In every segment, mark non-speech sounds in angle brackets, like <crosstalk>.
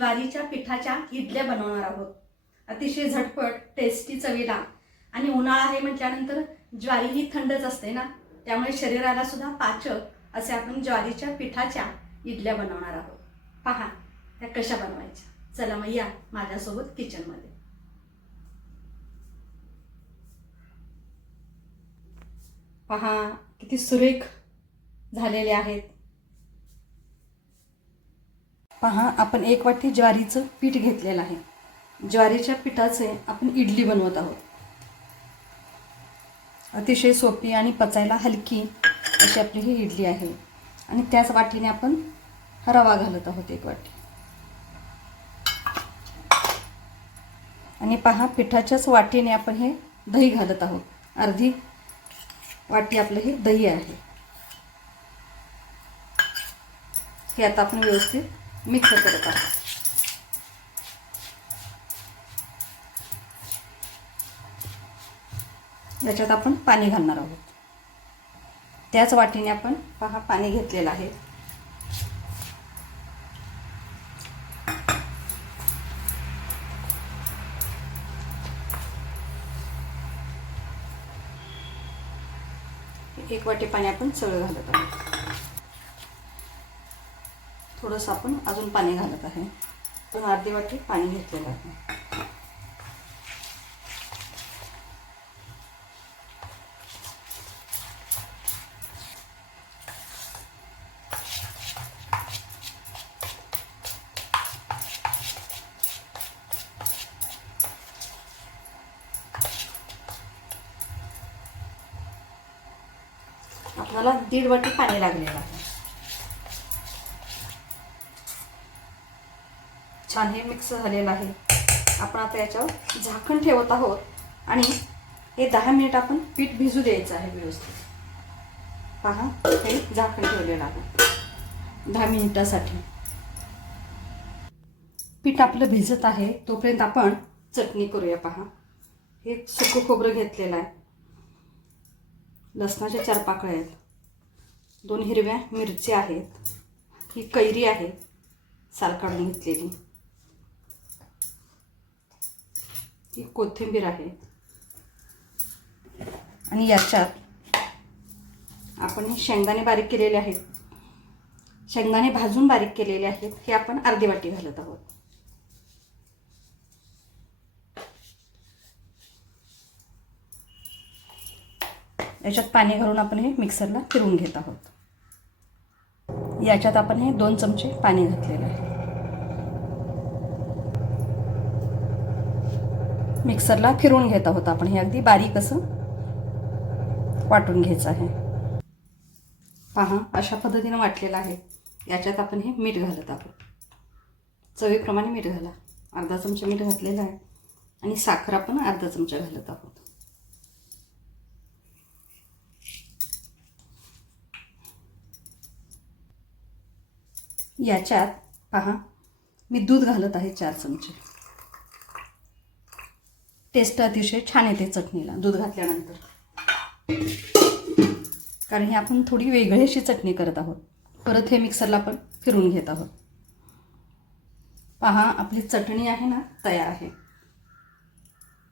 ज्वारीच्या पिठाच्या इडल्या बनवणार आहोत. अतिशय झटपट टेस्टी चवीला. आणि उन्हाळा आहे म्हटल्यानंतर ज्वारी ही थंडच असते ना? त्यामुळे शरीराला सुद्धा पाचक असे आपण ज्वारीच्या पिठाच्या इडल्या बनवणार आहोत. पहा त्या कशा बनवायच्या? चला मग या माझ्यासोबत किचनमध्ये. पहा किती सुरेख झालेले आहेत. पहा आपण एक वाटी ज्वारीचं पीठ घेतलेलं आहे. ज्वारीच्या पिठाचे आपण इडली बनवत आहोत. अतिशय सोपी आणि पचायला हलकी अशी आपली ही इडली आहे. आणि त्याच वाटीने आपण रवा घालत आहोत एक वाटी. आणि पहा पिठाच्याच वाटीने आपण हे दही घालत आहोत. अर्धी वाटी आपलं हे दही आहे. हे आता आपण व्यवस्थित मिक्स करत आहोत याच्यात आपण पाणी घालणार आहोत. त्याच वाटीने आपण पहा पाणी घेतलेलं आहे. एक वाटी पाणी आपण सगळं घालत आहोत. थोडंसं आपण अजून पाणी घालत आहे. पण अर्धी वाटी पाणी घेतलेलं आहे. आपल्याला दीड वाटी पाणी लागलेलं आहे. छान हे मिक्स झालेलं आहे. आपण आता याच्यावर झाकण ठेवत आहोत आणि हे दहा मिनिट आपण पीठ भिजू द्यायचं आहे व्यवस्थित. पहा हे झाकण ठेवलेलं आहे. दहा मिनिटासाठी. पीठ आपलं भिजत आहे तोपर्यंत आपण चटणी करूया पहा. हे सुकं खोबरं घेतलेलं आहे. लसणाच्या चार पाकळ्या आहेत. दोन हिरव्या मिरच्या आहेत. ही कैरी आहे साल काढून घेतलेली. ही कोथिंबीर आहे. आणि याच्यात आपण हे शेंगदाणे बारीक केलेले आहेत. शेंगदाणे भाजून बारीक केलेले आहेत. हे आपण अर्धी वाटी घालत आहोत. याच्यात पाणी घालून आपण हे मिक्सरला फिरवून घेत आहोत. याच्यात आपण हे दोन चमचे पाणी घातलेलं आहे. मिक्सरला फिरून घेत आहोत आपण. हे अगदी बारीक असं वाटून घ्यायचं आहे. पहा अशा पद्धतीनं वाटलेलं आहे. याच्यात आपण हे मीठ घालत आहोत. चवीप्रमाणे मीठ घाला. अर्धा चमचा मीठ घातलेलं आहे. आणि साखर आपण अर्धा चमचा घालत आहोत. याच्यात पहा मी दूध घालत आहे चार चमचे. टेस्ट अतिशय छान येते चटणीला. दूध घातल्यानंतर. कारण ही आपण थोडी वेगळी अशी चटणी करत आहोत. परत हे मिक्सरला आपण फिरून घेत आहोत. पहा आपली चटणी आहे ना तयार आहे.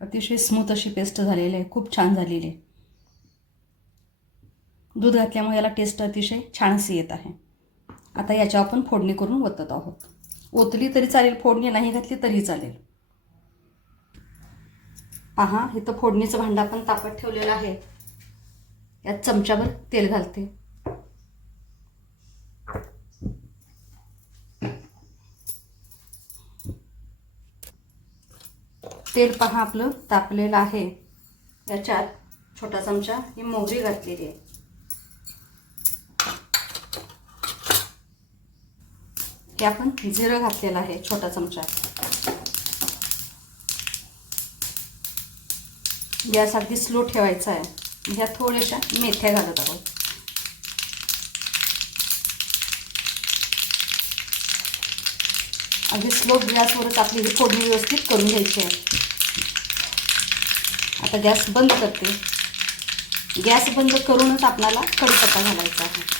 अतिशय स्मूथ अशी पेस्ट झालेली आहे खूप छान झालेली आहे. दूध घातल्यामुळे याला टेस्ट अतिशय छानशी येत आहे. आता याच्यावर आपण फोडणी करून ओतत आहोत. ओतली तरी चालेल फोडणी नाही घातली तरी चालेल. पहा इथं फोडणीचं भांडा पण तापत ठेवलेलं आहे. यात चमच्यावर तेल घालते. तेल पहा आपलं तापलेलं आहे. याच्यात छोटा चमचा ही मोहरी घातलेली आहे. हे आपण जिरं घातलेलं आहे छोटा चमचा. गॅस अगदी स्लो ठेवायचा आहे. ह्या थोड्याशा मेथ्या घालत आहोत. अगदी स्लो गॅसवरच आपली ही फोडणी व्यवस्थित करून घ्यायची आहे. आता गॅस बंद करते. गॅस बंद करूनच आपल्याला कडीपत्ता घालायचा आहे.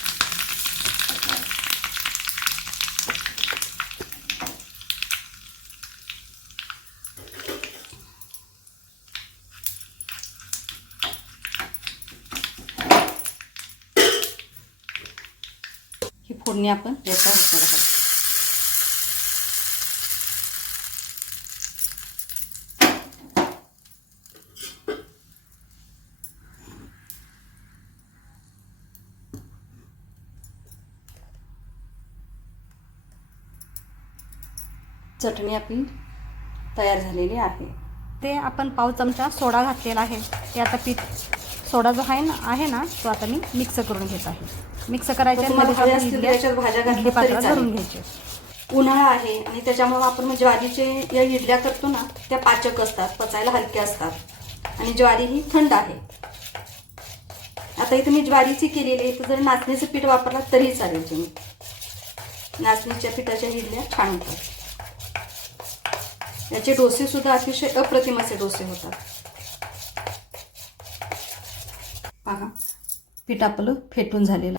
फोडणी आपण याचा देणार आहोत. चटणी आपली तयार झालेली आहे. ते आपण पाव चमचा सोडा घातलेला आहे. ते आता पीठ सोडा जो आहे ना आहे ना तो आता मी मिक्स करून घेत आहे. मिक्स चालेल. भरून घ्यायचे. उन्हाळा आहे आणि त्याच्यामुळे आपण ज्वारीचे या इडल्या करतो ना त्या पाचक असतात पचायला हलक्या असतात. आणि ज्वारी ही थंड आहे. आता इथे मी ज्वारीची केलेली आहे तर जर नाचणीचं पीठ वापरला तरी चालेल तुम्ही. नाचणीच्या पिठाच्या इडल्या छान होतात. याचे डोसे सुद्धा अतिशय अप्रतिम असे डोसे होतात. पहा पीठ आपलं फेटून झालेलं.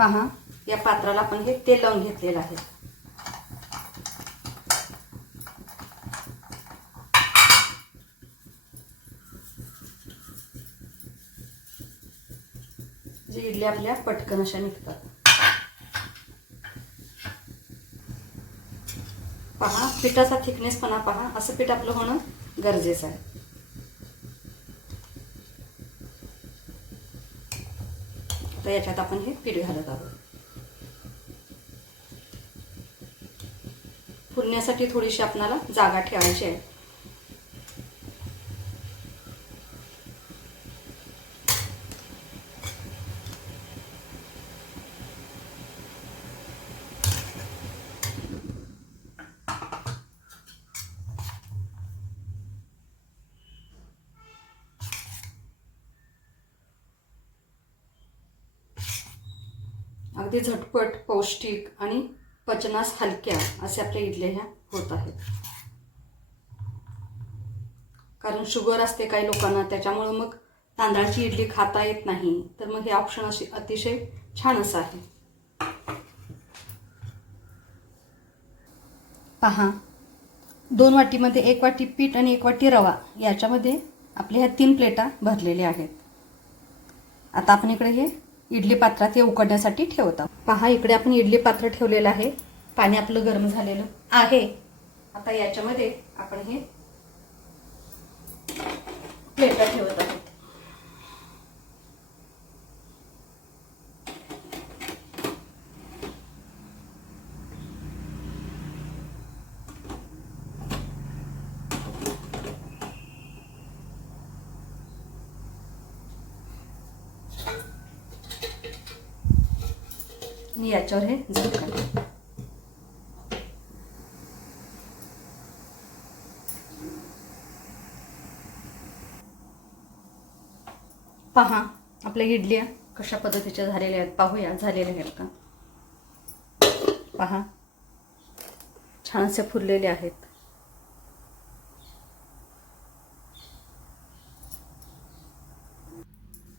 पहा या पात्राला आपण हे तेल लावून घेतलेलं आहे. जे इडल्या आपल्या पटकन अशा निघतात. पहा पिठाचा थिकनेसपणा पहा असं पीठ आपलं होणं गरजेचं आहे. तर याच्यात आपण हे पीठ घालत आहोत. फुलण्यासाठी थोडीशी आपणाला जागा ठेवायची आहे. अगदी झटपट पौष्टिक आणि पचनास हलक्या असे आपल्या इडल्या ह्या होत आहेत. कारण शुगर असते काही लोकांना त्याच्यामुळं मग तांदळाची इडली खाता येत नाही. तर मग हे ऑप्शन अशी अतिशय छान असं आहे. पहा दोन वाटीमध्ये एक वाटी पीठ आणि एक वाटी रवा याच्यामध्ये आपल्या ह्या तीन प्लेटा भरलेल्या आहेत. आता आपण इकडे हे इडली पात्रात हे उकडण्यासाठी ठेवत. आहोत पहा इकडे आपण इडली पात्र ठेवलेलं आहे. पाणी आपलं गरम झालेलं आहे. आता याच्यामध्ये आपण हे प्लेटा ठेवत आहोत. मी याच्यावर हे झाकण पहा आपल्या इडल्या कशा पद्धतीच्या झालेल्या आहेत पाहूया झालेल्या आहेत का? पहा छानसे फुललेले आहेत.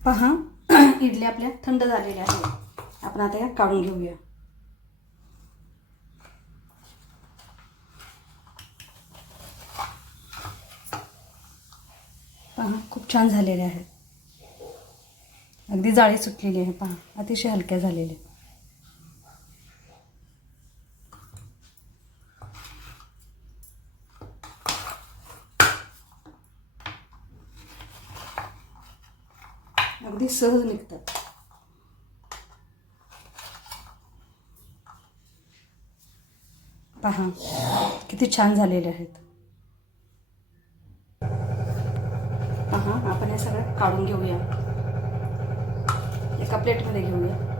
पहा <clears throat> इडल्या आपल्या थंड झालेल्या आहेत. आपण आता या काढून घेऊया. पहा खूप छान झालेले आहेत. अगदी जाळी सुटलेली आहे पहा अतिशय हलक्या झालेल्या अगदी सहज निघतात. पहा. किती छान झालेले आहेत. पहा आपण हे सगळं काढून घेऊया. एका प्लेटमध्ये घेऊया.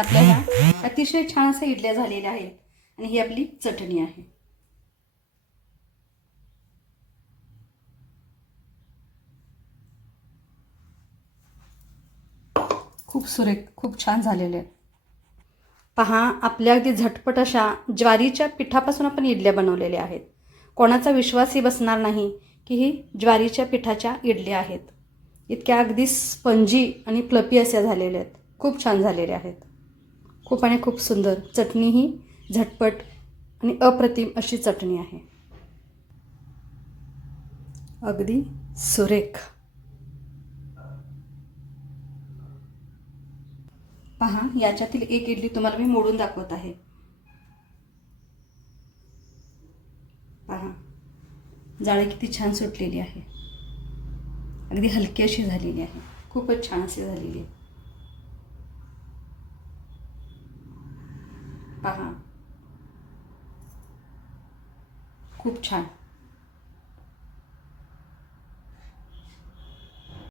आपल्याला अतिशय छान अशा इडल्या झालेल्या आहेत. आणि ही आपली चटणी आहे. खूप सुरेख खूप छान झालेले आहेत. पहा आपल्या अगदी झटपट अशा ज्वारीच्या पिठापासून आपण इडल्या बनवलेल्या आहेत. कोणाचा विश्वासही बसणार नाही की ही ज्वारीच्या पिठाच्या इडल्या आहेत. इतक्या अगदी स्पंजी आणि प्लपी अशा झालेल्या आहेत. खूप छान झालेल्या आहेत. खूप आणि खूप सुंदर चटणी ही झटपट आणि अप्रतिम अशी चटणी आहे. अगदी सुरेख. पहा याच्यातील एक इडली तुम्हाला मी मोडून दाखवत आहे. पहा जाळी किती छान सुटलेली आहे. अगदी हलकी अशी झालेली आहे. खूपच छान अशी झालेली आहे पहा खूप छान